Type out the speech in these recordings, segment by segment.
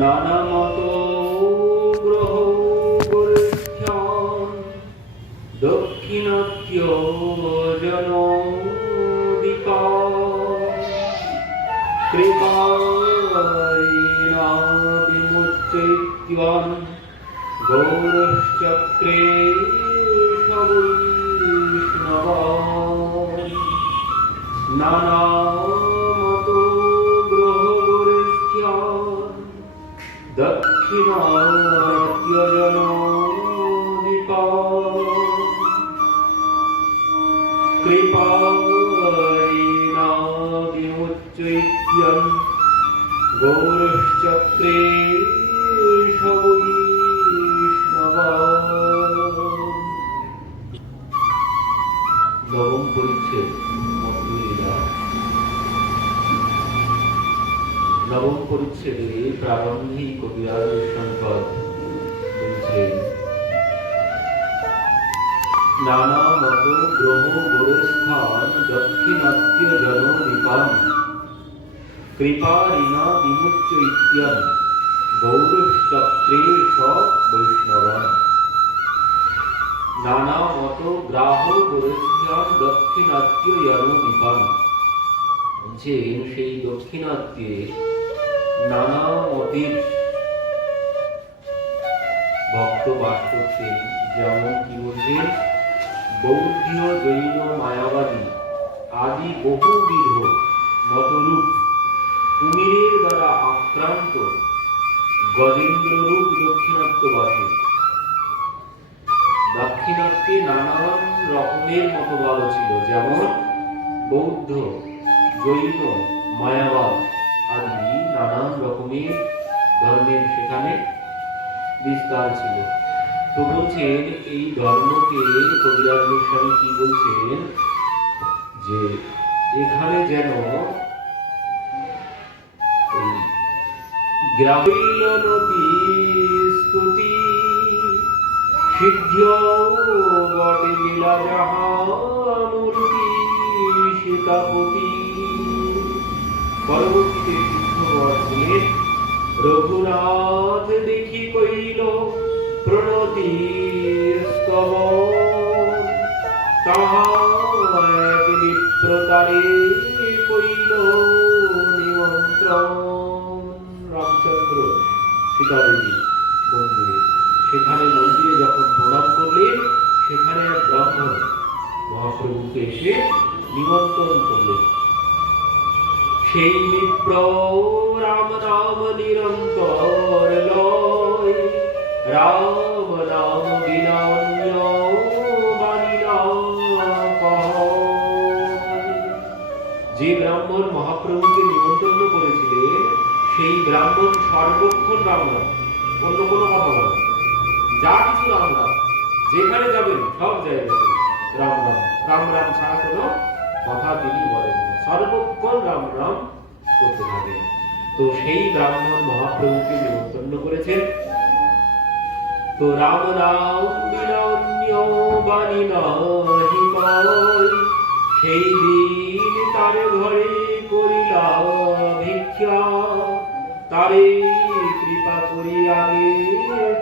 নানামত গ্রহ পরিচ্ছন্ন দক্ষিণাত্য জনদীপা কৃপায়েনা বিমুচ্যৈত্যং গৌরশ্চক্রে সবৈষ্ণবা নানামত গ্রহপরিচ্ছন্ন দক্ষিণাত্য জনদীপা কৃপায়েনা বিমুচ্যৈত্যং গৌরশ্চক্রে সবৈষ্ণবা। নবম পরিচ্ছেদ মধ্যলীলা। নবম পরিচ্ছেদে প্রারম্ভিক কবিরাজ সংকট বলছেন, নানামত গ্রহ গোরস্থান দক্ষিণাত্য জনদীপান কৃপারিণা বিমুচ্যৈত্যং গৌরশ্চক্রে সবৈষ্ণবান। নানামত গ্রাহ গোরস্থান দক্ষিণাত্য জনদীপান, বলছেন সেই দক্ষিণাত্যে নানা মতের ভক্ত বাস করতেন। যেমন কি বলছেন, বৌদ্ধ, জৈন, মায়াবাদী আদি বহুবিধ মতরূপ, কুমিরের দ্বারা আক্রান্ত গজেন্দ্র রূপ দক্ষিণাত্যবাসী। দাক্ষিণাত্যে নানান রকমের মতবাদ ছিল, যেমন বৌদ্ধ, জৈন, মায়াবাদ আদি নানান রকমের ধর্মের সেখানে বিস্তার ছিল। তো বলছেন এই ধর্মকে কবিরাজ গোস্বামী কি বলছেন, যে এখানে যেন গ্রামীণ নদী স্তুতি সিদ্ধ বটে লীলা যাহা মূর্তি সীতাপতি। পরবর্তীতে সিদ্ধ বটে রঘুনাথ দেখি কইল প্রণতি স্তবন, তাহা এক বিপ্রতারে কইল নিমন্ত্রণ। রামচন্দ্র সীতাদেবী মন্দিরে, সেখানে মন্দিরে যখন প্রণাম করলেন, সেখানে এক ব্রাহ্মণ মহাপ্রভুকে এসে নিমন্ত্রণ করলেন। সেই বিপ্র রাম নাম নিরন্তর লয়, রাম নাম বিনা অন্য বাণী না কয়। যে ব্রাহ্মণ মহাপ্রভুকে নিমন্ত্রণ করেছিলেন, সেই ব্রাহ্মণ সর্বক্ষণ রাম নাম, অন্য কোনো কথা বলে, যা কিছু রাম নাম, যেখানে যাবেন সব জায়গাতে রাম নাম, রাম রাম ছাড়া কোনো কথা তিনি বলেন না, সর্বক্ষণ রাম নাম করতে থাকেন। তো সেই ব্রাহ্মণ মহাপ্রভুকে নিমন্ত্রণ করেছেন। তো রাম নাম বিনা অন্য বাণী নাহি কয়, সেই দিন তারে ঘরে করিলা ভিক্ষা, তারে কৃপা করি আগে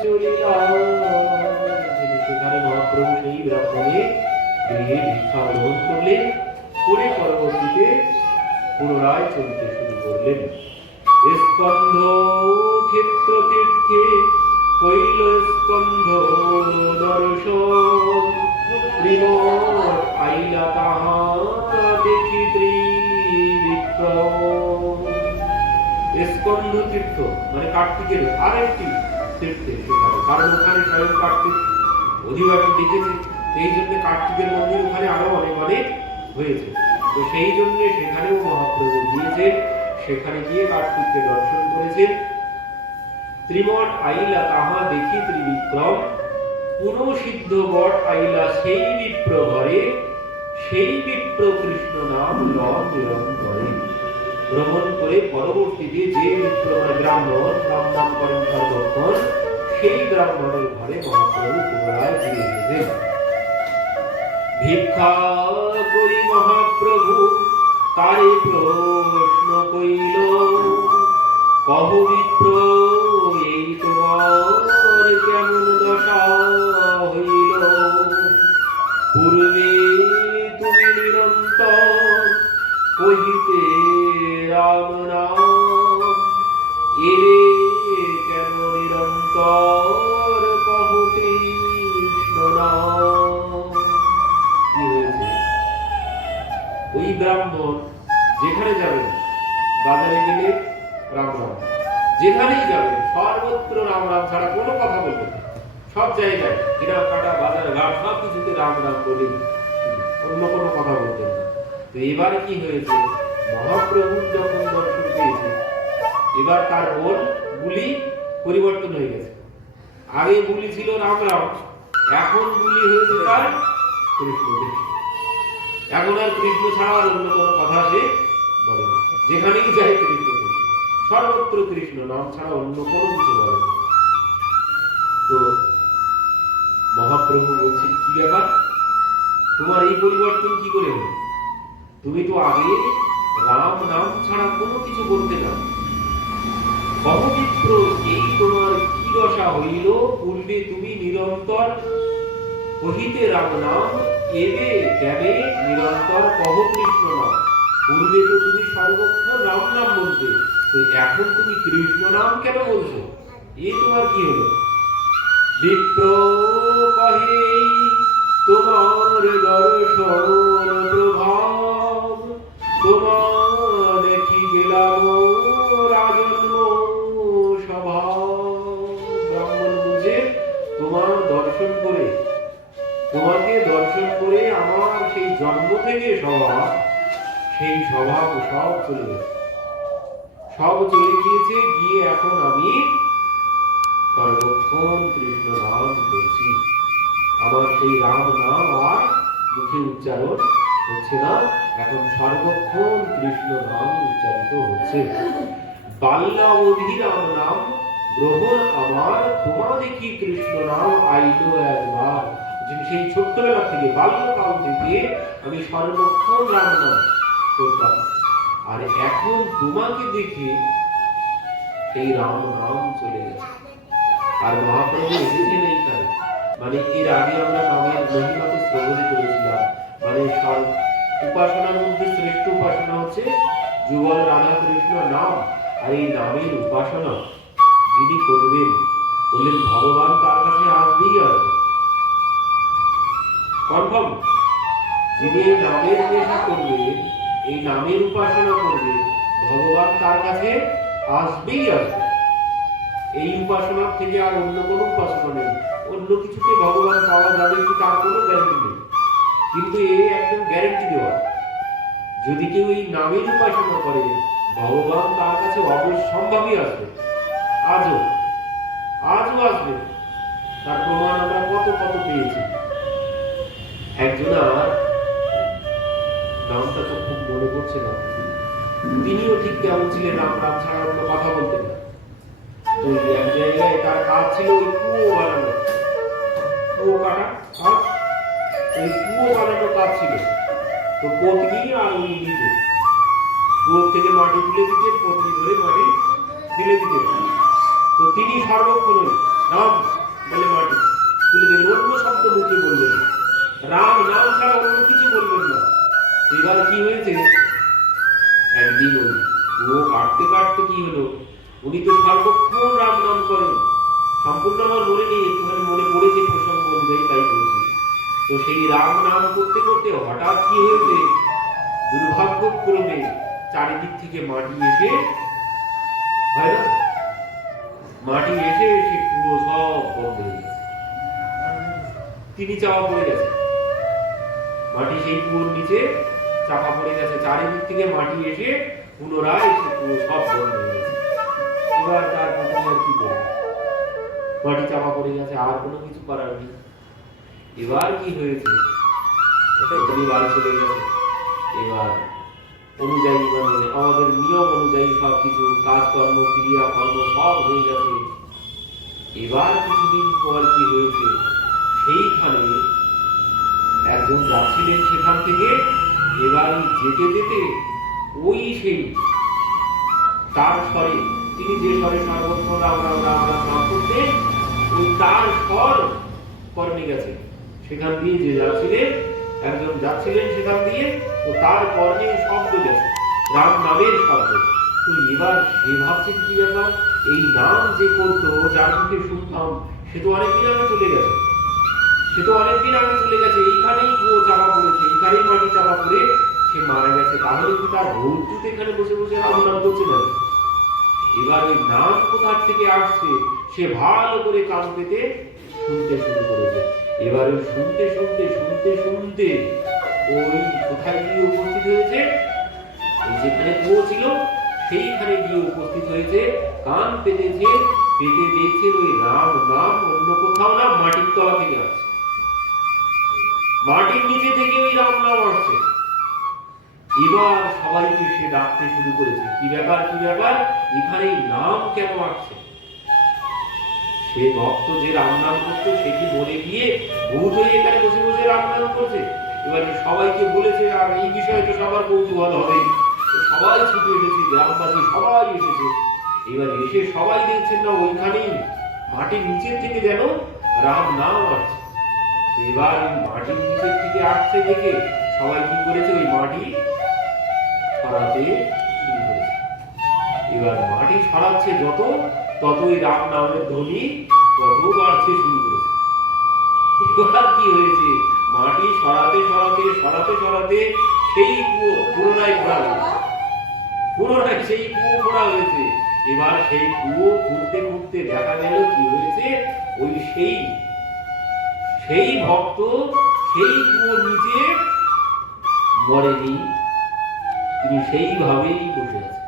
চলিলা। সেখানে মহাপ্রভু সেই ব্রাহ্মণের গৃহে ভিক্ষা গ্রহণ করলেন, করে পরবর্তীতে পুনরায় চলতে শুরু করলেন। স্কন্ধ ক্ষেত্র তীর্থে কইল স্কন্ধ দর্শন, ত্রিমঠ আইলা তাহা দেখি ত্রিবিক্রম। স্কন্ধ তীর্থ মানে কার্তিকের আরেকটি তীর্থে, সেখানে কারণ ওখানে স্বয়ং কার্তিক অধিবাসী দেখেছে, এই জন্য কার্তিকের মন্দির ওখানে আরো অনেক অনেক হয়েছে। তো সেই জন্য সেখানেও মহাপ্রভু গিয়েছে, সেখানে গিয়ে কার্তিককে দর্শন করেছেন। ত্রিমঠ আইলা তাহা দেখি ত্রিবিক্রম, পুনঃসিদ্ধ বট আইলা সেই বিপ্র ঘরে, সেই বিপ্র কৃষ্ণ নাম লন নিরন্তরে। ভ্রমণ করে পরবর্তীতে যে বিপ্র মানে ব্রাহ্মণ নাম নাম করেন সর্বক্ষণ, সেই ব্রাহ্মণের ঘরে মহাপ্রভু পুনরায় ফিরে এসেছেন। ভিক্ষা করি মহাপ্রভু তারে প্রশ্ন কইল, কহ বিপ্র রাম রাম। যেখানেই যাবে সর্বত্র রাম রাম ছাড়া কোনো কথা বলবে না। সব জায়গায় গ্রাম কাটা বাজার ঘাট সব কিছুতে রাম রাম বলে, অন্য কোনো কথা বলতেন না। তো এবার কি হয়েছে, মহাপ্রভুর যখন দর্শন পেয়েছে, এবার তার রোল গুলি পরিবর্তন হয়ে গেছে। আগে গুলি ছিল রাম রাম, এখন গুলি হয়েছে তার কৃষ্ণ কৃষ্ণ। এখন আর কৃষ্ণ ছাড়া আর অন্য কোনো কথা সে বলে না। যেখানেই যায় কৃষ্ণ কৃষ্ণ, সর্বত্র কৃষ্ণ নাম ছাড়া অন্য কোনো কিছু বলে না। তো মহাপ্রভু বলছেন, কি ব্যাপার, তোমার এই পরিবর্তন কি করে হলো? তুমি তো আগে রাম নাম ছাড়া কোনো কিছু বলতে না। বহুমিত্র, এই তোমার কি দশা হইল? পূর্বে তুমি নিরন্তর কহিতে রাম নাম, এবে কেবে নিরন্তর কহ কৃষ্ণ নাম। পূর্বে তো তুমি সর্বক্ষণ রাম নাম বলতে, তো এখন তুমি কৃষ্ণ নাম কেন বলছো? এই তোমার কি হলো? বিপ্র কহে তোমার দর্শন প্রভাব, তোমার দেখি গেলাম রাজন্ম স্বভাব। ব্রাহ্মণ বুঝে, তোমার দর্শন করে, তোমাকে দর্শন করে আমার সেই জন্ম থেকে স্বভাব, সেই স্বভাব সব চলে গেছে, সব চলে গিয়েছে। গিয়ে এখন আমি সর্বক্ষণ কৃষ্ণ নাম করছি। আমার সেই রাম নাম আর মুখে উচ্চারণ হচ্ছে না, এখন সর্বক্ষণ কৃষ্ণ নাম উচ্চারিত হচ্ছে। বাল্যাবধি রাম নাম গ্রহণ আমার, তোমা দেখি কৃষ্ণ নাম আইলো একবার। সেই ছোট্টবেলা থেকে, বাল্যকাল থেকে আমি সর্বক্ষণ রাম নাম করতাম, আর এখন তোমাকে দেখে সেই রাম নাম চলে গেছে। আর মহাপ্রভু এসেছেন এইখানে, মানে এর আগে আমরা নামের মহিমাকে শ্রবণ করেছিলাম। মানে উপাসনার মধ্যে শ্রেষ্ঠ উপাসনা হচ্ছে যুগল রাধা কৃষ্ণ নাম। আর এই নামের উপাসনা যিনি করবেন, বললেন ভগবান তার কাছে আসবেই আসবে, কনফার্ম। যিনি এই নামের নেশা করবেন, এই নামের উপাসনা করবেন, ভগবান তার কাছে আসবেই আসবে। এই উপাসনার থেকে আর অন্য কোনো উপাসনা নেই। অন্য কিছুতে ভগবান পাওয়া যাবে কি তার কোনো গ্যারান্টি নেই, কিন্তু এই একদম গ্যারান্টি দেওয়া, যদি কেউ এই নামের উপাসনা করে, ভগবান তার কাছে অবশ্যম্ভাবী আসবে। আজও আজও আসবে, তার প্রমাণ আমরা কত কত পেয়েছি। একজন আর নামটা তো খুব মনে পড়ছে না, তিনিও ঠিক কেমন ছিলেন, রাম রাম ছাড়া অন্য কথা বলতেন না। তো এক জায়গায় তার কাজ ছিল ওই কুয়ো বানানো, কুয়ো কাটা, আর ওই কুয়ো বানানো কাজ ছিল। তো পত্নী আর উনি নিজে কুয়ো থেকে মাটি তুলে দিতেন, পত্নী ধরে মাটি ফেলে দিতেন। তো তিনি সর্বক্ষণ রাম বলে মাটি তুলে দেবেন, অন্য শব্দ মুখে বলবেন, রাম নাম ছাড়া অন্য কিছু বলবেন না। এবার কি হয়েছে, একদিন ওই কুয়ো কাটতে কাটতে কি হলো, উনি তো সর্বক্ষণ রাম নাম করেন, সম্পূর্ণ আমার মনে নেই, একটুখানি মনে পড়েছে প্রসঙ্গ অনুযায়ী তাই বলছি। তো সেই রাম নাম করতে করতে হঠাৎ কি হয়েছে, দুর্ভাগ্যক্রমে চারিদিক থেকে মাটি এসে, হয় না, মাটি এসে সে কুয়ো সব বন্ধ হয়ে গেছে, তিনি চাপা পড়ে গেছে, মাটি সেই কুয়োর নিচে চাপা পড়ে গেছে, চারিদিক থেকে মাটি এসে পুনরায় সে কুয়ো সব বন্ধ হয়ে গেছে। এবার তার পত্নী আর কি করবে, মাটি চাপা পড়ে গেছে, আর কোনো কিছু করার নেই। এবার কি হয়েছে, পত্নী বাড়ি চলে গেছে। এবার অনুযায়ী, মানে আমাদের নিয়ম অনুযায়ী সবকিছু কাজকর্ম ক্রিয়াকর্ম সব হয়ে গেছে। এবার কিছুদিন পর কি হয়েছে, সেইখানে একজন যাচ্ছিলেন সেখান থেকে, এবার যেতে যেতে ওই সেই তার স্বরে, তিনি যে স্বরে সর্বক্ষণ রাম রাম রাম রাম নাম করতেন, ওই তার স্বর কর্মে গেছে। সেখান দিয়ে যে যাচ্ছিলেন, একজন যাচ্ছিলেন সেখান দিয়ে, তো তার কর্মে শব্দ গেছে, রাম নামের শব্দ। তো এবার সে ভাবছেন কি ব্যাপার, এই নাম যে করতো, যার মুখে শুনতাম, সে তো অনেকদিন আগে চলে গেছে, সে তো অনেকদিন আগে চলে গেছে, এইখানেই কুয়ো চাপা পড়েছে, এইখানেই মাটি চাপা পড়ে সে মারা গেছে। তাহলে কি তার ভৌতুক এখানে বসে বসে রাম নাম করছে না? এবার ওই নাম কোথা থেকে আসছে সে ভালো করে কান পেতে শুনতে শুরু করেছে। এবার ওই শুনতে শুনতে শুনতে শুনতে ওই কোথায় গিয়ে উপস্থিত হয়েছে, ওই যেখানে কুয়ো ছিল সেইখানে গিয়ে উপস্থিত হয়েছে। কান পেতেছে, পেতে দেখছে ওই রাম নাম অন্য কোথাও না, মাটির তলা থেকে আসছে, মাটির নিচে থেকে ওই রাম নাম আসছে। এবার সবাইকে সে ডাকতে শুরু করেছে, কি ব্যাপার কি ব্যাপার, এখানে নাম কেন আসছে? সে ভক্ত যে রাম নাম করতো সে কি মরে গিয়ে ভূত হয়ে এখানে বসে বসে রাম নাম করছে? এবার সবাইকে বলেছে, আর এই বিষয়ে তো সবার কৌতূহল হবে, সবাই ছুটে এসেছে, গ্রামবাসী সবাই এসেছে। এবার এসে সবাই দেখছেন না ওইখানেই মাটির নিচের থেকে যেন রাম নাম আসছে। এবার মাটির নিচের থেকে আসছে দেখে সবাই কি করেছে, ওই মাটি সরাতে শুরু করেছে। এবার মাটি সরাচ্ছে যত, ততই রাম নামের ধ্বনি তত বাড়তে শুরু করেছে। এবার কি হয়েছে, মাটি সরাতে সরাতে সরাতে সরাতে সেই কুয়ো পুনরায় খোঁড়া হয়েছে, পুনরায় সেই কুয়ো খোঁড়া হয়েছে। এবার সেই কুয়ো খুঁড়তে খুঁড়তে দেখা গেল কি হয়েছে, ওই সেই ভক্ত সেই কুয়োর নিচে মরেনি, তিনি সেইভাবেই বসে আছে।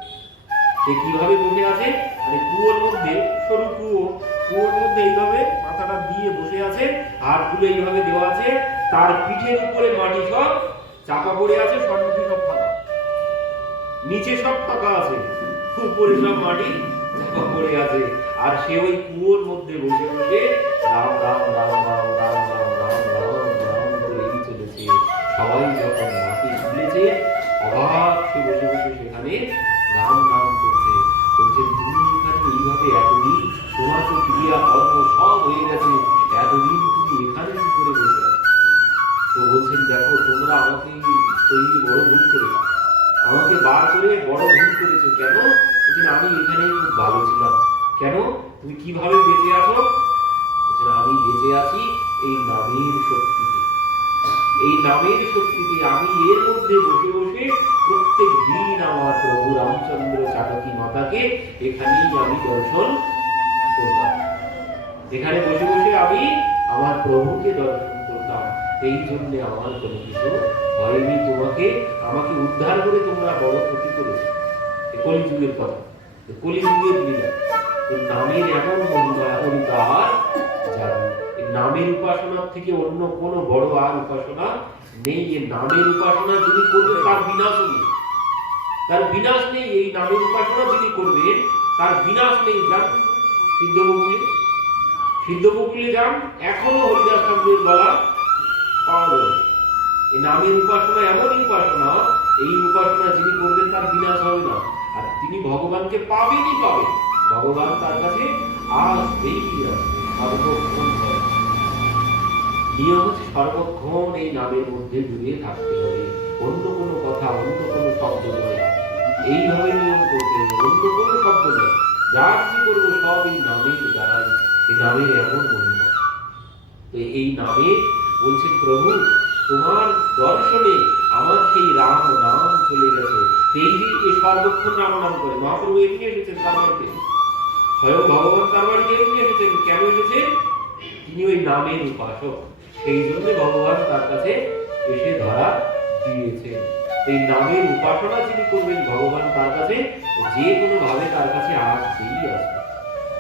সে কিভাবে বসে আছে, মানে কুয়োর মধ্যে, সরু কুয়ো, কুয়োর মধ্যে এইভাবে মাথাটা দিয়ে বসে আছে, হাতগুলো এইভাবে দেওয়া আছে, তার পিঠের উপরে মাটি সব চাপা পড়ে আছে, সম্মুখে সব ফাঁকা, নিচে সব ফাঁকা আছে, উপরে সব মাটি চাপা পড়ে আছে। আর সে ওই কুয়োর মধ্যে বসে বসে রাম রাম রাম রাম রাম রাম রাম রাম রাম করেই চলেছে। সবাই যখন মাটি তুলেছে অবাক, সে বসে বসে সেখানে রাম নাম করছে। বলছেন তুমি এখানে এইভাবে এতদিন, তোমার তো ক্রিয়া কর্ম সব হয়ে গেছে, এতদিন তুমি এখানে কি করে বসে আছো? তো বলছেন দেখো তোমরা আমাকে তৈরি বড় ভুল করেছো, আমাকে বার করে বড় ভুল করেছো। কেন? বলছেন আমি এখানেই খুব ভালো ছিলাম। কেন? তুমি কিভাবে বেঁচে আছো? বলছেন আমি বেঁচে আছি এই নামের শক্তিতে, এই নামের শক্তিতে। আমি এর মধ্যে বসে বসে প্রত্যেক দিন আমার প্রভু রামচন্দ্র জানকী মাতাকে এখানেই আমি দর্শন করতাম, এখানে বসে বসে আমি আমার প্রভুকে দর্শন করতাম। এই জন্য আমার কোনো কিছু হয়নি, তোমাকে আমাকে উদ্ধার করে তোমরা বড় ক্ষতি করেছো। কলিযুগের কথা, কলিযুগের লীলা। নামের এমন মহিমা এখন তার জানি, নামের উপাসনার থেকে অন্য কোনো বড় আর উপাসনা নেই। এই নামের উপাসনা যিনি করবে তার বিনাশ নেই, তার বিনাশ নেই। এই নামের উপাসনা যিনি করবে তার বিনাশ নেই। যান সিদ্ধবকুলে যান, এখনো হরিদাস ঠাকুরের গলা পাওয়া যাবে। এই নামের উপাসনা এমনই উপাসনা, এই উপাসনা যিনি করবেন তার বিনাশ হবে না, আর তিনি ভগবানকে পাবেনই পাবেন। ভগবান তার কাছে আসবেই আসবে সর্বক্ষণ। নিয়ম হচ্ছে সর্বক্ষণ এই নামের মধ্যে জুড়ে থাকতে হবে, অন্য কোনো কথা, অন্য কোনো শব্দ নয়। এইভাবে নিয়ম করতে হবে, অন্য কোনো শব্দ নয়। যা কিছু করবো সব এই নামের দ্বারাই। এই নামের এমন মহিমা। এই নামে বলছেন প্রভু তোমার দর্শনে আমার সেই রাম নাম চলে গেছে। এই যে এই সর্বক্ষণ রাম নাম করে মহাপ্রভু এমনি এসেছেন তার বাড়িতে, স্বয়ং ভগবান তার বাড়িতে এমনি এসেছেন। কেন এসেছেন? তিনি ওই নামের উপাসক, সেই জন্য ভগবান তার কাছে এসে ধরা দিয়েছেন। এই নামের উপাসনা যিনি করবেন ভগবান তার কাছে যে কোনো ভাবে তার কাছে আসবেই আসবে।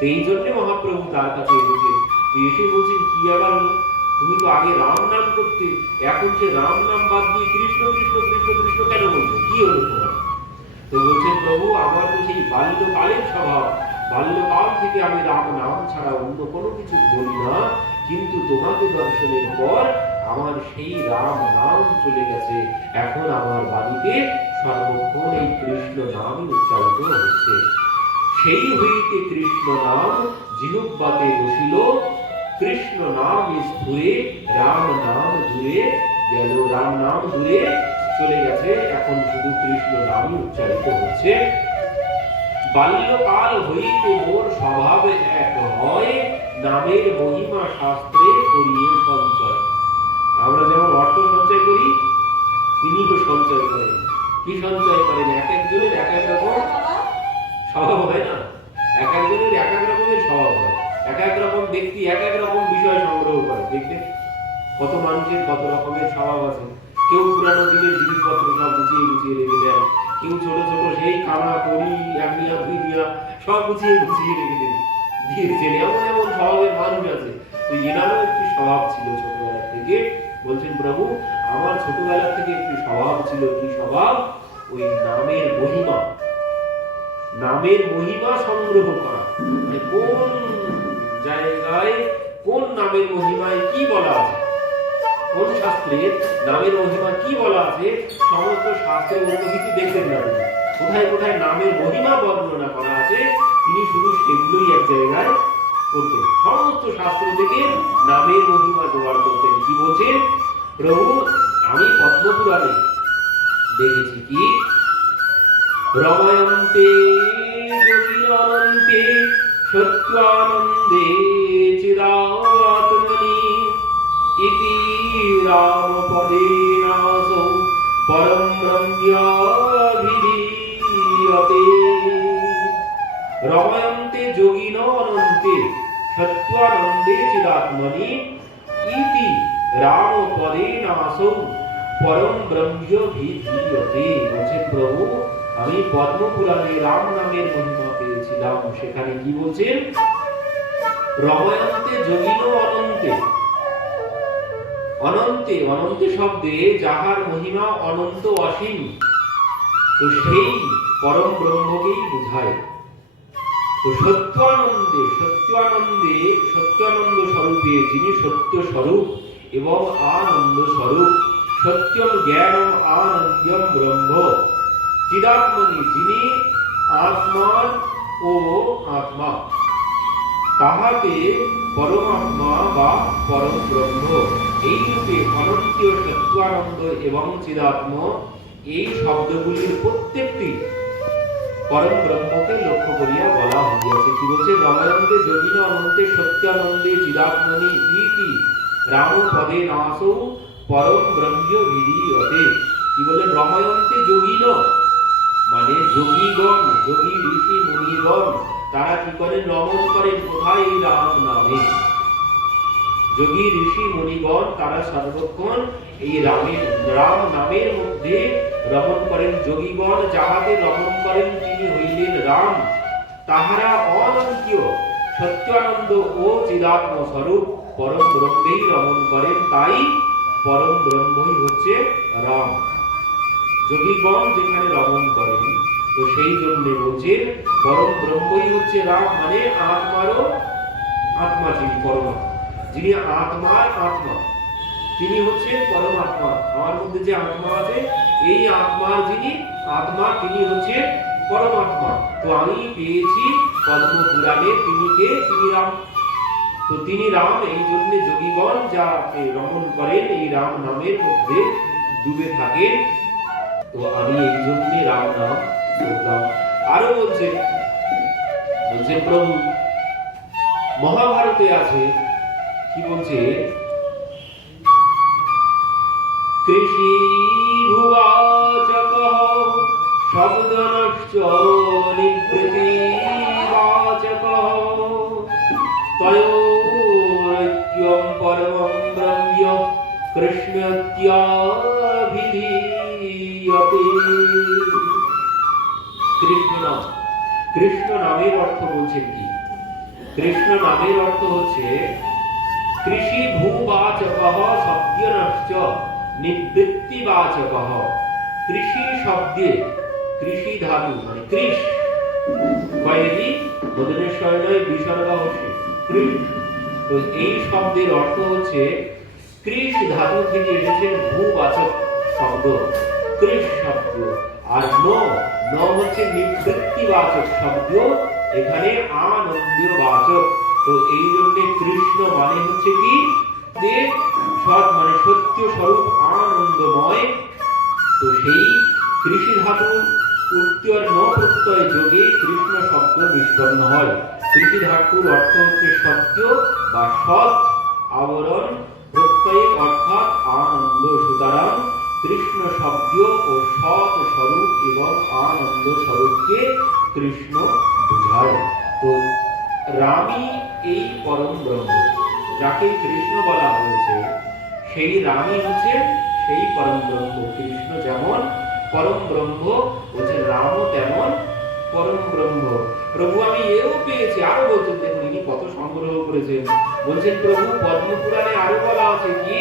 এই জন্য মহাপ্রভু তার কাছে এসেছেন। এসে বলছেন কি আবার হলো, তুমি তো আগে রাম নাম করতে, এখন সে রাম নাম বাদ দিয়ে কৃষ্ণ কৃষ্ণ কৃষ্ণ কৃষ্ণ কেন বলছো, কি হলো তোমার? তো বলছেন প্রভু আমার তো সেই বাল্যকালের স্বভাব, বাল্যকাল থেকে আমি রাম নাম ছাড়া অন্য কোনো কিছু বলি না, কিন্তু তোমাকে দর্শনের পর আমার সেই রাম নাম চলে গেছে। এখন আমার বাড়িতে সর্বক্ষণ এই কৃষ্ণ নামই উচ্চারিত হচ্ছে। সেই হইতে কৃষ্ণ নাম জিহ্বাতে বসিল, কৃষ্ণ নাম স্ফুরে রাম নাম দূরে গেল। রাম নাম দূরে চলে গেছে, এখন শুধু কৃষ্ণ নামই উচ্চারিত হচ্ছে। বাল্যকাল হইতে মোর স্বভাব এক হয়, নামের মহিমা শাস্ত্রে করিয়ে সঞ্চয়। আমরা যেমন অর্থ সঞ্চয় করি, তিনি তো সঞ্চয় করেন। কি সঞ্চয় করেন? এক একজনের এক এক রকম স্বভাব হয় না, ব্যক্তি এক এক রকম বিষয় সংগ্রহ করে। দেখবে কত মানুষের কত রকমের স্বভাব আছে। কেউ পুরানো দিনের জিনিসপত্র সব গুছিয়ে গুছিয়ে রেখে দেন, কেউ ছোট ছোট সেই কানা কড়ি এক নিয়া দুই নিয়া সব গুছিয়ে গুছিয়ে রেখে দিয়েছেন। এমন এমন স্বভাবের মানুষ আছে। তো এনারও একটি স্বভাব ছিল ছোটবেলা থেকে। বলছেন প্রভু আমার ছোটবেলা থেকে একটি স্বভাব ছিল। কি স্বভাব? ওই নামের মহিমা, নামের মহিমা সংগ্রহ করা। মানে কোন জায়গায় কোন নামের মহিমায় কি বলা আছে, কোন শাস্ত্রে নামের মহিমা কি বলা আছে, সমস্ত শাস্ত্রে অন্য কিছু দেখতেন না। কোথায় কোথায় নামের মহিমা বর্ণনা করা আছে তিনি শুধু সেগুলোই এক জায়গায় করতেন। সমস্ত শাস্ত্র থেকে নামের মহিমা জোগাড় করতেন। কি বলছেন প্রভু? আমি পদ্মপুরাণে দেখেছি কি রময়ন্তে যোগীনন্তে সত্যানন্দে চিদাত্মনি ইতি রামপদেনাসৌ পরম ব্রহ্মভিধীয়তে। রময়ন্তে যোগিন অনন্তে সত্যানন্দে চিদাত্মনি ইতি রামপদেনাসৌ পরম ব্রহ্মভিধীয়তে। বলছেন প্রভু আমি পদ্মপুরাণে রাম নামের মহিমা পেয়েছিলাম। সেখানে কি বলছেন? রময়ন্তে যোগিন অনন্তে, অনন্তে অনন্তে শব্দে যাহার মহিমা অনন্ত অসীম, তো সেই পরম ব্রহ্মকেই বোঝায়। তো সত্যানন্দে, সত্যানন্দে সত্যানন্দ স্বরূপে যিনি সত্য স্বরূপ এবং আনন্দ স্বরূপ, সত্যম জ্ঞানম আনন্দম ব্রহ্ম, চিদাত্মনি যিনি আত্মার ও আত্মা, তাহাকে পরমাত্মা বা পরম ব্রহ্ম, এই রূপে অনন্তীয় সত্যানন্দ এবং চিদাত্ম এই শব্দগুলির প্রত্যেকটি পরম ব্রহ্মকে লক্ষ্য করিয়া বলা হইয়াছে। কি বলছে? রময়ন্তে যোগিন অনন্তে সত্যানন্দে চিদাত্মনি ইতি রাম পদে নাসৌ পরম ব্রহ্মভিধীয়তে। কি বলে? রময়ন্তে যোগিন মানে যোগীগণ, যোগী ঋষি মুনিগণ তারা কি করেন? রমণ করেন কোথায়? এই রাম নামে। যোগী ঋষি মুনিগণ তারা সর্বক্ষণ এই রাম নামের মধ্যে রমণ করেন। যোগীগণ যাহাকে রমণ করেন তিনি হইলেন রাম। তাহারা অনন্তীয় সত্যানন্দ ও চিদাত্ম স্বরূপ পরম ব্রহ্মেই রমণ করেন। তাই পরম ব্রহ্মই হচ্ছে রাম। যোগীগণ যেখানে রমণ করেন, তো সেই জন্য বলছেন পরম ব্রহ্মই হচ্ছে রাম। মানে আত্মারও আত্মা যিনি পরমাত্মা, যিনি আত্মার আত্মা তিনি হচ্ছেন পরমাত্মা। আমার মধ্যে যে আত্মা আছে এই আত্মার যিনি আত্মা তিনি হচ্ছেন পরমাত্মা। তো আমি পেয়েছি পদ্মপুরাণে তিনি কে? তিনি রাম। তো তিনি রাম, এই জন্য যোগীগণ যাকে রমণ করেন এই রাম নামের মধ্যে ডুবে থাকেন। তো আমি এই জন্য রাম নাম করলাম। আরো বলছেন প্রভু মহাভারতে আছে কি বলছে? কৃষি ভুবাচকঃ শব্দনশ্চ নিবৃত্তিবাচকঃ তয়োরৈক্যম পরমং ব্রহ্ম কৃষ্ণত্যাভিধীয়তে। কৃষ্ণ নামের অর্থ বলছেন কি? কৃষ্ণ নামের অর্থ হচ্ছে কৃষি ভূবাচকঃ শব্দনশ্চ নিবৃত্তিবাচকঃ। কৃষি শব্দে কৃষি ধাতু মানে কৃষ কয়েদি বদনেশ্বর নয় বিসর্গা হচ্ছে কৃষ। তো এই শব্দের অর্থ হচ্ছে কৃষ ধাতু থেকে এসেছে ভূবাচক শব্দ কৃষ শব্দ। আর ন হচ্ছে নিবৃত্তিবাচক শব্দ, এখানে আনন্দীয় বাচক। তো এই জন্য কৃষ্ণ মানে হচ্ছে কি? সৎ মানে সত্য স্বরূপ আনন্দময়। তো সেই কৃষি ধাতুর উত্তর ন প্রত্যয় যোগে কৃষ্ণ শব্দ নিষ্পন্ন হয়। কৃষি ধাতুর অর্থ হচ্ছে সত্য বা সৎ, আবরণ প্রত্যয় অর্থাৎ আনন্দ। সুতরাং কৃষ্ণ শব্দ ও সৎ স্বরূপ এবং আনন্দ স্বরূপকে কৃষ্ণ বোঝায়। তো রামই এই পরম ব্রহ্ম, যাকে কৃষ্ণ বলা হয়েছে সেই রামই হচ্ছে সেই পরম ব্রহ্ম। কৃষ্ণ যেমন পরম ব্রহ্ম, বলছে রামও তেমন পরম ব্রহ্ম। প্রভু আমি এও পেয়েছি, আরো বলছেন, দেখুন ইনি কত সংগ্রহ করেছেন। বলছেন প্রভু পদ্মপুরাণে আরো বলা আছে কি,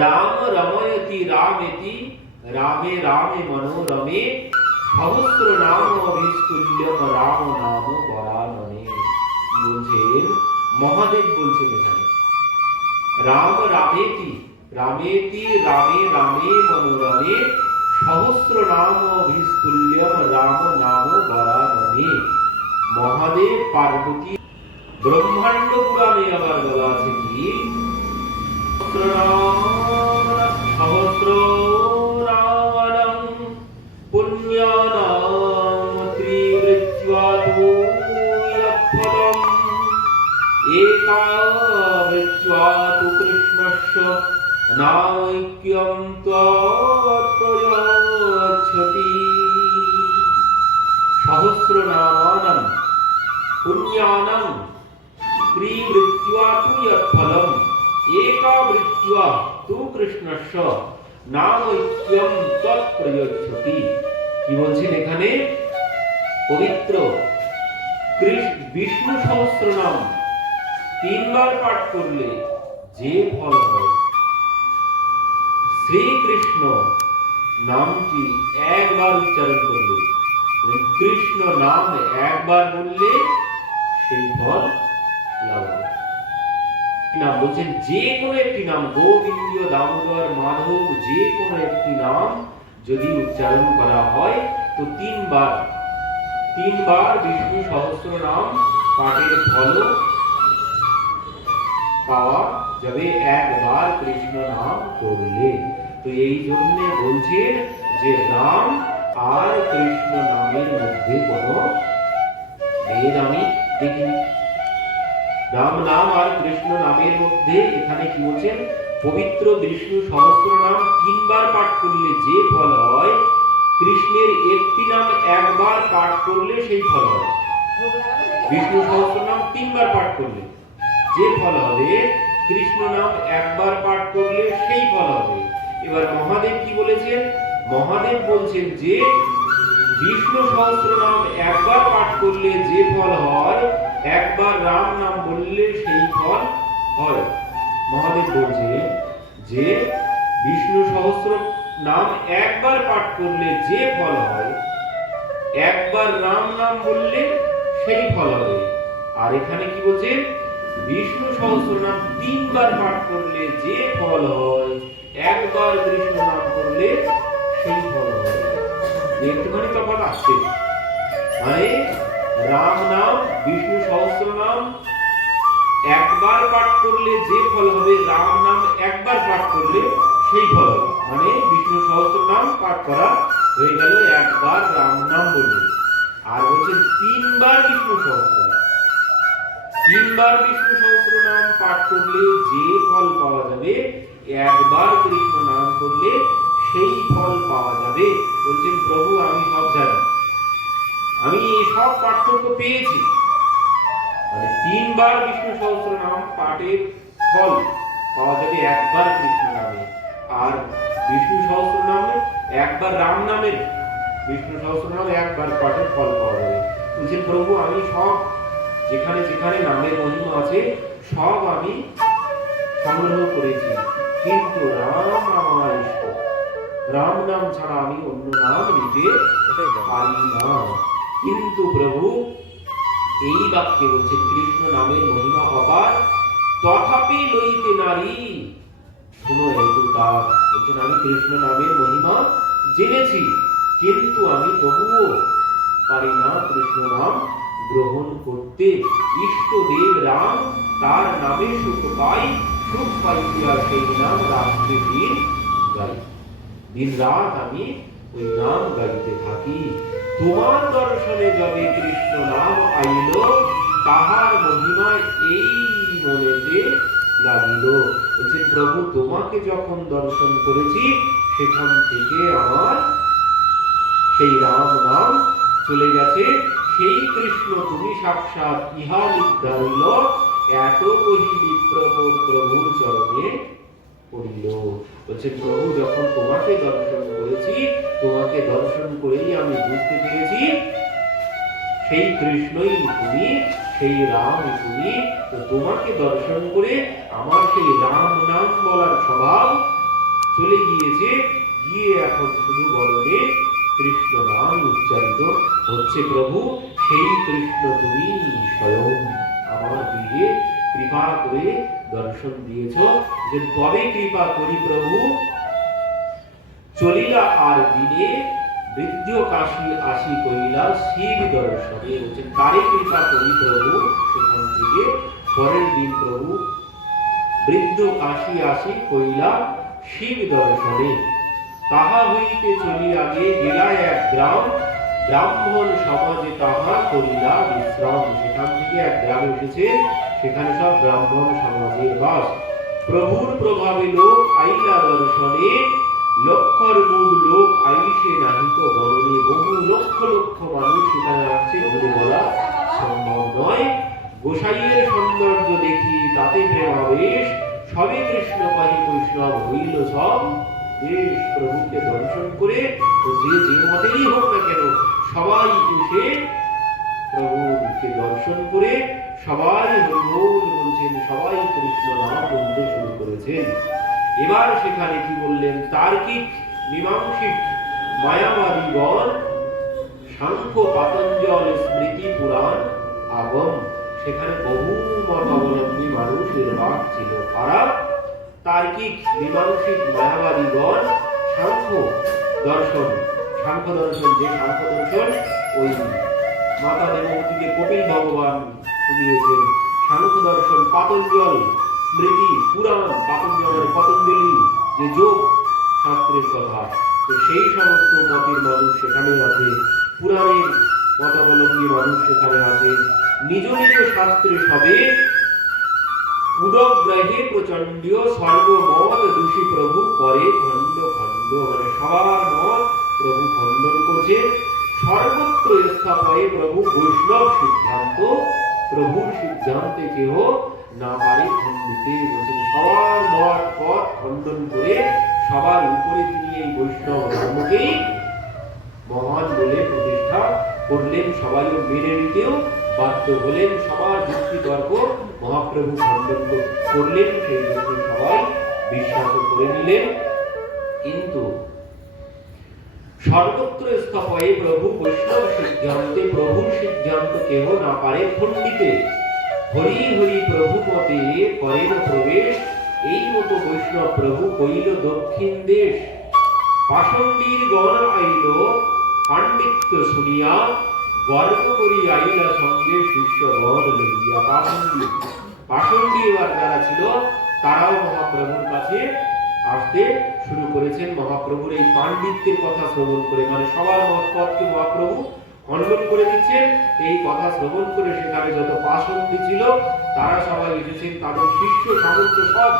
রাম রময়তি রামেতি রামে রামে মনোরমে সহস্র নাম অভিস্তুল্যম রাম নাম বরাননে। কি বলছেন মহাদেব? বলছেন এখানে রাম রামেতি রামেতি রামে রামে মনোরমে সহস্র নাম অভিস্তুল্যম রাম নাম বরাননে। মহাদেব পার্বতী ব্রহ্মাণ্ড পুরাণে আবার বলা আছে কি, সহস্র রামাণং পুণ্যানাং ত্রিবৃত্যাতু ফলম একাবৃত্যাতু কৃষ্ণস্য নাৈক্যম ত্বৎপ্রয়চ্ছতি। সহস্র নামানাং পুণ্যানাং ত্রিবৃত্যাতু ফলম একাবৃত্ত্যা তু কৃষ্ণস্য নামৈক্যম তৎপ্রয়চ্ছতি। কি বলছেন এখানে, পবিত্র বিষ্ণু সহস্র নাম 3 বার পাঠ করলে যে ফল হয়, শ্রীকৃষ্ণ নামটি একবার উচ্চারণ করলে, কৃষ্ণ নাম একবার বললে সেই ফল লাভ হবে। নাম বলছেন যে কোনো একটি নাম, গোবিন্দ দামোদর মাধব, যে কোনো একটি নাম যদি উচ্চারণ করা হয় তো 3 বার বিষ্ণু সহস্র নাম পাঠের ফল পাওয়া যাবে একবার কৃষ্ণ নাম করলে। তো এই জন্য বলছেন যে রাম আর কৃষ্ণ নামের মধ্যে কোনো ভেদ আমি দেখিনি। রাম নাম আর কৃষ্ণ নামের মধ্যে এখানে কি বলছেন, পবিত্র বিষ্ণু সহস্র নাম 3 বার পাঠ করলে যে ফল হয়, কৃষ্ণের একটি নাম একবার পাঠ করলে সেই ফল হয়। বিষ্ণু সহস্র নাম 3 বার পাঠ করলে যে ফল হবে, কৃষ্ণ নাম একবার পাঠ করলে সেই ফল হবে। এবার মহাদেব কি বলেছেন, মহাদেব বলছেন যে বিষ্ণু সহস্র নাম একবার পাঠ করলে যে ফল হয়, একবার রাম নাম বললে সেই ফল হয়। মহাদেব বলছে যে বিষ্ণু সহস্র নাম একবার পাঠ করলে যে ফল হয়, একবার রাম নাম বললে সেই ফল হবে। আর এখানে কি বলছে, বিষ্ণু সহস্র নাম 3 বার পাঠ করলে যে ফল হয়, একবার কৃষ্ণ নাম করলে সেই ফল হয়। একটুখানি তফাৎ আসছে, মানে রাম নাম বিষ্ণু সহস্র নাম একবার পাঠ করলে যে ফল হবে, রাম নাম একবার পাঠ করলে সেই ফল হবে। মানে বিষ্ণু সহস্র নাম পাঠ করা হয়ে গেল একবার রাম নাম বললে। আর বলছে 3 বার বিষ্ণু সহস্র নাম, 3 বার বিষ্ণু সহস্র নাম পাঠ করলে যে ফল পাওয়া যাবে, একবার কৃষ্ণ নাম করলে সেই ফল পাওয়া যাবে। বলছেন প্রভু আমি সব জানি, আমি সব পার্থক্য পেয়েছি। মানে 3 বার বিষ্ণু সহস্র নাম পাঠের ফল পাওয়া যাবে একবার কৃষ্ণ নামে, আর বিষ্ণু সহস্র নামে একবার রাম নামের, বিষ্ণু সহস্র নাম একবার পাঠের ফল পাওয়া যাবে। বলছেন প্রভু আমি সব যেখানে যেখানে নামের মহিমা আছে সব আমি সংগ্রহ করেছি, কিন্তু রাম আমার ইষ্ট, রাম নাম ছাড়া আমি অন্য নাম নিতে পারি না। কিন্তু প্রভু এই বাক্যে বলছে কৃষ্ণ নামের মহিমা অপার, তথাপি লইতে নারী শুনো হেতু তার। বলছেন আমি কৃষ্ণ নামের মহিমা জেনেছি, কিন্তু আমি তবুও পারি না কৃষ্ণ নাম গ্রহণ করতে। ইষ্টদেব রাম, তার নামে সুখ পাই, সুখ পাইয়া সেই নাম রাত্রি দিন গাই। দিন রাত আমি ওই নাম গাইতে থাকি। তোমার দর্শনে যবে কৃষ্ণ নাম আইল, তাহার মহিমা এই মনেতে লাগিল। বলছে প্রভু তোমাকে যখন দর্শন করেছি, সেখান থেকে আমার সেই রাম নাম চলে গেছে, সেই কৃষ্ণ তুমি সাক্ষাৎ ইহা নির্ধারিল, এত কহি বিপ্র মোর প্রভুর চরণে পড়িল। বলছে প্রভু যখন তোমাকে দর্শন করেছি, তোমাকে দর্শন করেই আমি বুঝতে পেরেছি সেই কৃষ্ণই তুমি, সেই রাম তুমি। তো তোমাকে দর্শন করে আমার সেই রাম নাম বলার স্বভাব চলে গিয়েছে, গিয়ে এখন শুধু বলনে কৃষ্ণ নাম উচ্চারিত হচ্ছে। প্রভু সেই কৃষ্ণ তুমি স্বয়ং আমার গৃহে কৃপা করে দর্শন দিয়েছ। যে তবে কৃপা করি প্রভু, চলিলা আর দিনে বৃদ্ধ কাশী আসি কইলা শিব দর্শনে। বলছেন কারে কৃপা করি প্রভু, সেখান থেকে পরের দিন প্রভু বৃদ্ধ কাশী আসি কইলা শিব দর্শনে। তাহা হইতে চলি আগে গেলা এক গ্রাম, ব্রাহ্মণ সমাজে তাহা করিলা বিশ্রাম। সেখান থেকে এক গ্রামে এসেছে, সেখানে সব ব্রাহ্মণ সমাজের বাস। প্রভুর প্রভাবে লোক আইলা দর্শনে, লক্ষর মূল লোক আইসে নাহিত বরণে। বহু লক্ষ লক্ষ মানুষ সেখানে আসছে, বলে বলা সম্ভব নয়। গোসাইয়ের সৌন্দর্য দেখি তাতে প্রেমাবেশ, সবে কৃষ্ণ পাহি বৈষ্ণব হইল সব দেশ। প্রভুকে দর্শন করে ও যে যে মতেরই হোক না কেন, সবাই এসে প্রভুকে দর্শন করে সবাই হরিবোল বলছেন, সবাই কৃষ্ণ নাম বলতে শুরু করেছেন। এবার সেখানে কি বললেন, তার্কিক মীমাংসিক মায়াবাদীগণ, সাংখ্য পাতঞ্জল স্মৃতি পুরাণ আগম। সেখানে বহু মতাবলম্বী মানুষের বাস ছিল। তারা তার্কিক মীমাংসিক মায়াবাদীগণ, সাংখ্য দর্শন, সাংখ্য দর্শন, যে সাংখ্য দর্শন ওই মাতা দেবতীকে কপিল ভগবান শুনিয়েছেন। সাংখ্য দর্শন, পাতঞ্জল স্মৃতি পুরাণ, পাতঞ্জলের পতঞ্জলি যে যোগ শাস্ত্রের কথা, তো সেই সমস্ত মতের মানুষ সেখানে আছে। পুরাণের মতাবলম্বী মানুষ সেখানে আছে। নিজ নিজ শাস্ত্রে সবে উদগ্রহে প্রচন্ডীয় সর্বমত দোষী প্রভু করে খণ্ড খণ্ড। মানে সবার মত প্রভু খণ্ডন করছে। সর্বত্র স্থাপয়ে প্রভু বৈষ্ণব সিদ্ধান্ত, প্রভুর সিদ্ধান্তে কেহ না পারে খণ্ডিতে। বলছেন সবার মত পথ খণ্ডন করে সবার উপরে তিনি এই বৈষ্ণব ধর্মকেই মহান বলে প্রতিষ্ঠা করলেন। সবাইও মেনে নিতেও বাধ্য হলেন। সবার যুক্তি তর্ক মহাপ্রভু খণ্ডন করলেন, সেই জন্য সবাই বিশ্বাস করে নিলেন। কিন্তু সর্বত্র স্থাপয়ে প্রভু বৈষ্ণব সিদ্ধান্তে, প্রভুর সিদ্ধান্ত কেহ না পারে খণ্ডিতে। হরি হরি প্রভু মতে করেন প্রবেশ, এই মতো বৈষ্ণব প্রভু কইল দক্ষিণ দেশ। পাষণ্ডীর গণ আইল পাণ্ডিত্য শুনিয়া, গর্ব করি আইলা সঙ্গে শিষ্যগণ লইয়া। পাষণ্ডী এবার যারা ছিল তারাও মহাপ্রভুর কাছে আসতে শুরু করেছেন। মহাপ্রভুর এই পাণ্ডিত্যের কথা শ্রবণ করে, মানে সবার মতপথকে মহাপ্রভু খণ্ডন করে দিচ্ছেন। এই কথা শ্রবণ করে সেখানে যত পাষণ্ডী ছিল তারা সবাই এসেছেন, তাদের শিষ্য সামন্ত সব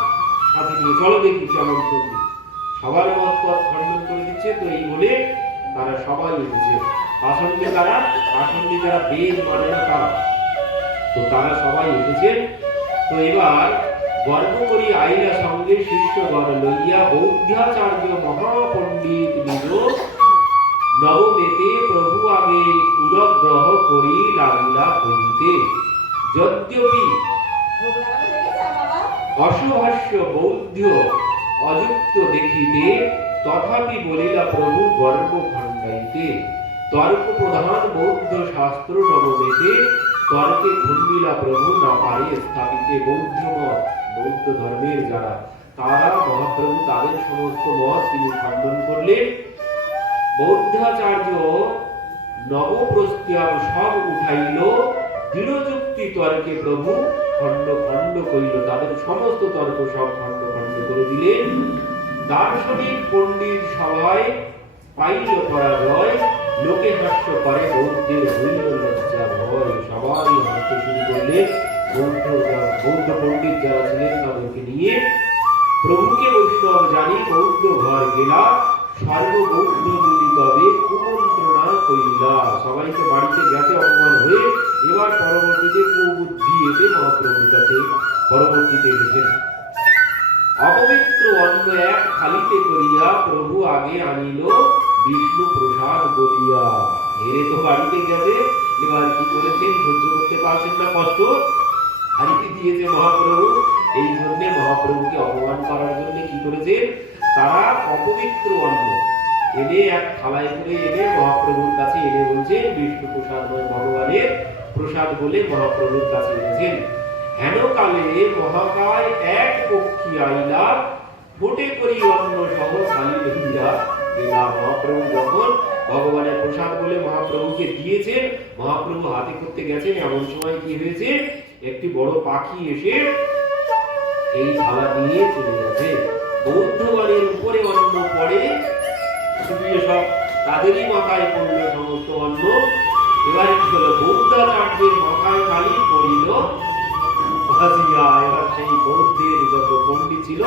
সাথে নিয়ে। চলো দেখি কেমন পণ্ডিত, সবার মতপথ খণ্ডন করে দিচ্ছে। তো এই বলে তারা সবাই এসেছে। পাষণ্ডী যারা, পাষণ্ডী যারা বেদ মানে না তারা, তো তারা সবাই এসেছেন। তো এবার গর্ব করি আইলা সঙ্গে শিষ্যগণ লইয়া, বৌদ্ধাচার্য মহাপণ্ডিত নিজ নবমেতে প্রভু আগে উদগ্রহ করি লাগিলা কহিতে। যদ্যপি অশুভাষ্য বৌদ্ধ অযুক্ত দেখিতে, তথাপি বলিলা প্রভু গর্ব খণ্ডাইতে। তর্ক প্রধান বৌদ্ধ শাস্ত্র নবমেতে, তর্কে খণ্ডিলা প্রভু না পারে স্থাপিতে। বৌদ্ধ মত, বৌদ্ধ ধর্মের যারা, তারা মহাপ্রভু তাদের সমস্ত মত তিনি খণ্ডন করলেন। বৌদ্ধাচার্য নবপ্রস্তিয়াব সব উঠাইল, দৃঢ় যুক্তি তর্কে প্রভু খণ্ড খণ্ড করিল। তাদের সমস্ত তর্ক সব খণ্ড খণ্ড করে দিলেন। দার্শনিক পণ্ডিত সবাই পাইল পরাজয়, লোকে হাস্য করে বৌদ্ধের হইল লজ্জা ভয়। সবাই হাসতে শুরু করলেন। বৌদ্ধ পণ্ডিত যারা ছিলেন তাদেরকে নিয়ে। প্রভুকে বৈষ্ণব জানি বৌদ্ধ ঘর গেলা, সর্ববৌদ্ধ মিলিত হবে কুমন্ত্রণা কইলা। সবাইকে বাড়িতে গেছে অপমান হয়ে, এবার পরবর্তীতে কুবুদ্ধি এসে মহাপ্রভুর কাছে পরবর্তীতে এসেছেন। অপবিত্র অন্ন এক থালিতে করিয়া প্রভু আগে আনিল বিষ্ণু প্রসাদ বলিয়া। হেরে তো বাড়িতে গেছে, এবার কি করেছেন, সহ্য করতে পারছেন না কষ্ট, হারিতে দিয়েছে মহাপ্রভু। এই জন্য মহাপ্রভুকে অপমান করার জন্য কি করেছেন, তারা অপবিত্র অন্ন এনে এক থালায় করে এনে মহাপ্রভুর কাছে এনে বলছেন বিষ্ণু প্রসাদ নয় ভগবানের প্রসাদ বলে মহাপ্রভুর কাছে এনেছেন। হেন কালে মহাকায় এক পক্ষী আইলা ফোটে করি অন্ন সহ থালি লইয়া গেলা। মহাপ্রভু যখন ভগবানের প্রসাদ বলে মহাপ্রভুকে দিয়েছেন, মহাপ্রভু হাতে করতে গেছেন, এমন সময় কি হয়েছে, একটি বড় পাখি এসে এই থালা নিয়ে চলে গেছে। বৌদ্ধ বাড়ির উপরে অন্ন পড়ে, শুধু সব তাদেরই মাথায় পড়ল সমস্ত অন্ন। এবার কি হলো, বৌদ্ধাচার্যের মাথায় খালি পড়িল ভাজিয়া। এবার সেই বৌদ্ধের যত পণ্ডিত ছিল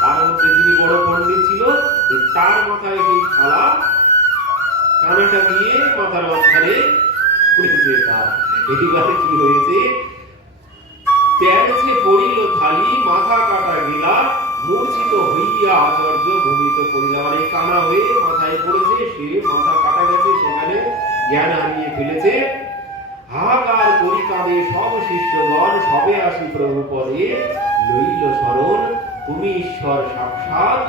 তার মধ্যে যিনি বড় পণ্ডিত ছিল, তার মাথায় সেই থালা কানাটা দিয়ে মাথার মাঝখানে পড়েছে। তার এইবারে কি হয়েছে, ত্যাগছে পড়িল থালি মাথা কাটা গেলা মূর্ছিত হইয়া আচার্য ভূমিত পড়িল। মানে কানা হয়ে মাথায় পড়েছে, সে মাথা কাটা গেছে, সেখানে জ্ঞান হারিয়ে ফেলেছে। হাহাকার করি কাঁদে সব শিষ্যগণ, সবে আসি প্রভু পদে লইল শরণ, তুমি ঈশ্বর সাক্ষাৎ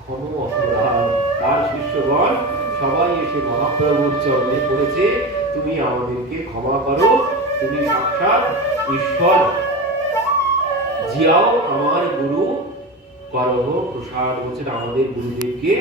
ক্ষম অপরাধ। তার শিষ্যগণ সবাই এসে মহাপ্রভুর চরণে পড়েছে, তুমি আমাদেরকে ক্ষমা করো, তুমি সাক্ষাৎ ঈশ্বর, জিয়াও আমার গুরু করহ প্রসাদ। বলছেন আমাদের গুরুদেবকে